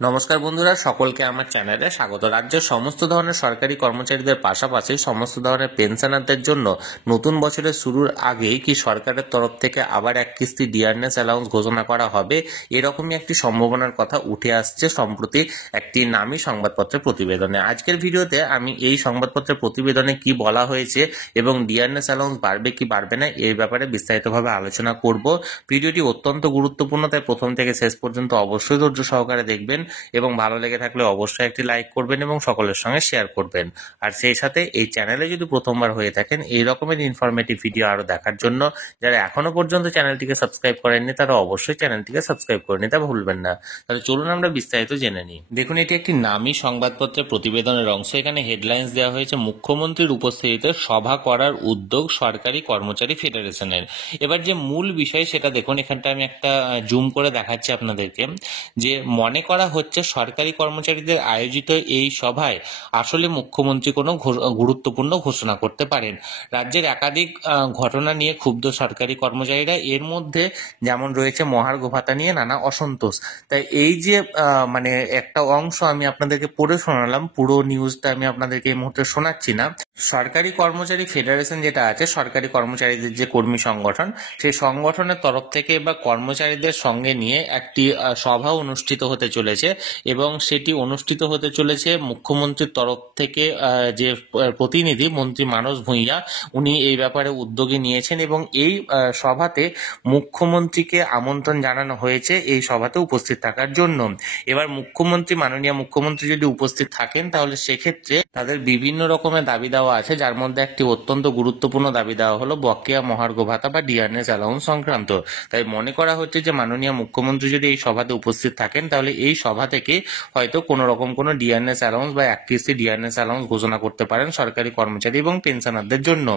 নমস্কার বন্ধুরা, সকলকে আমার চ্যানেলে স্বাগত। রাজ্যের সমস্ত ধরনের সরকারি কর্মচারীদের পাশাপাশি সমস্ত ধরনের পেনশনারদের জন্য নতুন বছরের শুরুর আগেই কি সরকারের তরফ থেকে আবার এক কিস্তি ডিয়ারনেস অ্যালাউন্স ঘোষণা করা হবে, এরকমই একটি সম্ভাবনার কথা উঠে আসছে সম্প্রতি একটি নামী সংবাদপত্রের প্রতিবেদনে। আজকের ভিডিওতে আমি এই সংবাদপত্রের প্রতিবেদনে কি বলা হয়েছে এবং ডিয়ারনেস অ্যালাউন্স বাড়বে কি বাড়বে না এই ব্যাপারে বিস্তারিতভাবে আলোচনা করব। ভিডিওটি অত্যন্ত গুরুত্বপূর্ণ, তাই প্রথম থেকে শেষ পর্যন্ত অবশ্যই ধৈর্য সহকারে দেখবেন এবং ভালো লেগে থাকলে অবশ্যই একটি লাইক করবেন এবং সকলের সঙ্গে শেয়ার করবেন। আর সেই সাথে এই চ্যানেলে যদি প্রথমবার হয়ে থাকেন এই রকমের ইনফরমেটিভ ভিডিও আরো দেখার জন্য যারা এখনো পর্যন্ত চ্যানেলটিকে সাবস্ক্রাইব করেননি তারা অবশ্যই চ্যানেলটিকে সাবস্ক্রাইব করে নিতে ভুলবেন না। তাহলে চলুন আমরা বিস্তারিত জেনে নিই। দেখুন, এটি একটি নামী সংবাদপত্রের প্রতিবেদনের অংশ। এখানে হেডলাইন্স দেওয়া হয়েছে মুখ্যমন্ত্রীর উপস্থিতিতে সভা করার উদ্যোগ সরকারি কর্মচারী ফেডারেশনের। এবার যে মূল বিষয় সেটা দেখুন, এখানটা আমি একটা জুম করে দেখাচ্ছি আপনাদেরকে, যে মনে করা হচ্ছে সরকারি কর্মচারীদের আয়োজিত এই সভায় আসলে মুখ্যমন্ত্রী কোনো গুরুত্বপূর্ণ ঘোষণা করতে পারেন। রাজ্যের একাধিক ঘটনা নিয়ে ক্ষুব্ধ সরকারি কর্মচারীরা, এর মধ্যে যেমন রয়েছে মহার্ঘ ভাতা নিয়ে নানা অসন্তোষ। তাই এই যে মানে একটা অংশ আমি আপনাদেরকে পড়ে শোনালাম, পুরো নিউজটা আমি আপনাদেরকে এই মুহূর্তে শোনাচ্ছি না। সরকারি কর্মচারী ফেডারেশন যেটা আছে, সরকারি কর্মচারীদের যে কর্মী সংগঠন, সেই সংগঠনের তরফ থেকে বা কর্মচারীদের সঙ্গে নিয়ে একটি সভা অনুষ্ঠিত হতে চলেছে এবং সেটি অনুষ্ঠিত হতে চলেছে মুখ্যমন্ত্রীর তরফ থেকে। যে প্রতিনিধি মন্ত্রী মানস ভূঁইয়া, উনি এই ব্যাপারে উদ্যোগী নিয়েছেন এবং এই সভাতে মুখ্যমন্ত্রীকে আমন্ত্রণ জানানো হয়েছে এই সভাতে উপস্থিত থাকার জন্য। এবার মাননীয় মুখ্যমন্ত্রী যদি উপস্থিত থাকেন তাহলে সেক্ষেত্রে তাদের বিভিন্ন রকমের দাবি দেওয়া আছে, যার মধ্যে একটি অত্যন্ত গুরুত্বপূর্ণ দাবি দেওয়া হলো বকেয়া মহার্ঘ ভাতা বা ডিয়ারনেস অ্যালাউন্স সংক্রান্ত। তাই মনে করা হচ্ছে যে মাননীয় মুখ্যমন্ত্রী যদি এই সভাতে উপস্থিত থাকেন তাহলে এই সভা থেকে হয়তো কোনো রকম কোনো ডিয়ারনেস অ্যালাউন্স বা এক কিস্তি ডিয়ারনেস অ্যালাউন্স ঘোষণা করতে পারেন সরকারি কর্মচারী এবং পেনশনারদের জন্য।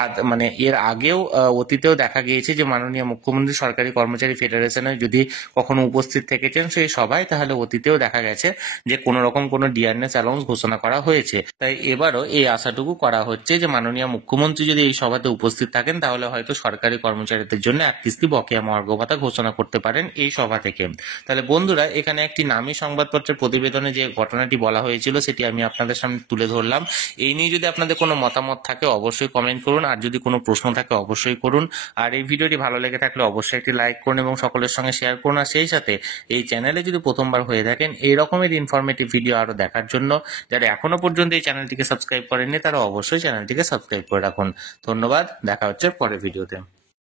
আর মানে এর আগেও অতীতেও দেখা গিয়েছে যে মাননীয় মুখ্যমন্ত্রী সরকারি কর্মচারী ফেডারেশনে যদি কখনো উপস্থিত থেকেছেন সেই সভায়, তাহলে অতীতেও দেখা গেছে যে কোনো রকম কোনো ডিয়ারনেস অ্যালাউন্স ঘোষণা করা হয়েছে। তাই এবারও এই আশাটুকু করা হচ্ছে যে মাননীয় মুখ্যমন্ত্রী যদি এই সভাতে উপস্থিত থাকেন তাহলে হয়তো সরকারি কর্মচারীদের জন্য এক কিস্তি বকেয়া মহার্ঘ ভাতা ঘোষণা করতে পারেন এই সভা থেকে। তাহলে বন্ধুরা, এখানে একটি নামী সংবাদপত্রের প্রতিবেদনে যে ঘটনাটি বলা হয়েছিল সেটি আমি আপনাদের সামনে তুলে ধরলাম। এই নিয়ে যদি আপনাদের কোনো মতামত থাকে অবশ্যই কমেন্ট করুন, আর যদি কোনো প্রশ্ন থাকে অবশ্যই করুন। আর এই ভিডিওটি ভালো লেগে থাকলে অবশ্যই একটি লাইক করুন এবং সকলের সঙ্গে শেয়ার করুন। আর সেই সাথে এই চ্যানেলে যদি প্রথমবার হয়ে থাকেন এই রকমের ইনফরমেটিভ ভিডিও আরো দেখার জন্য যারা এখনো পর্যন্ত এই চ্যানেলটিকে সাবস্ক্রাইব করেননি তারা অবশ্যই চ্যানেলটিকে সাবস্ক্রাইব করে রাখুন। ধন্যবাদ, দেখা হচ্ছে পরের ভিডিওতে।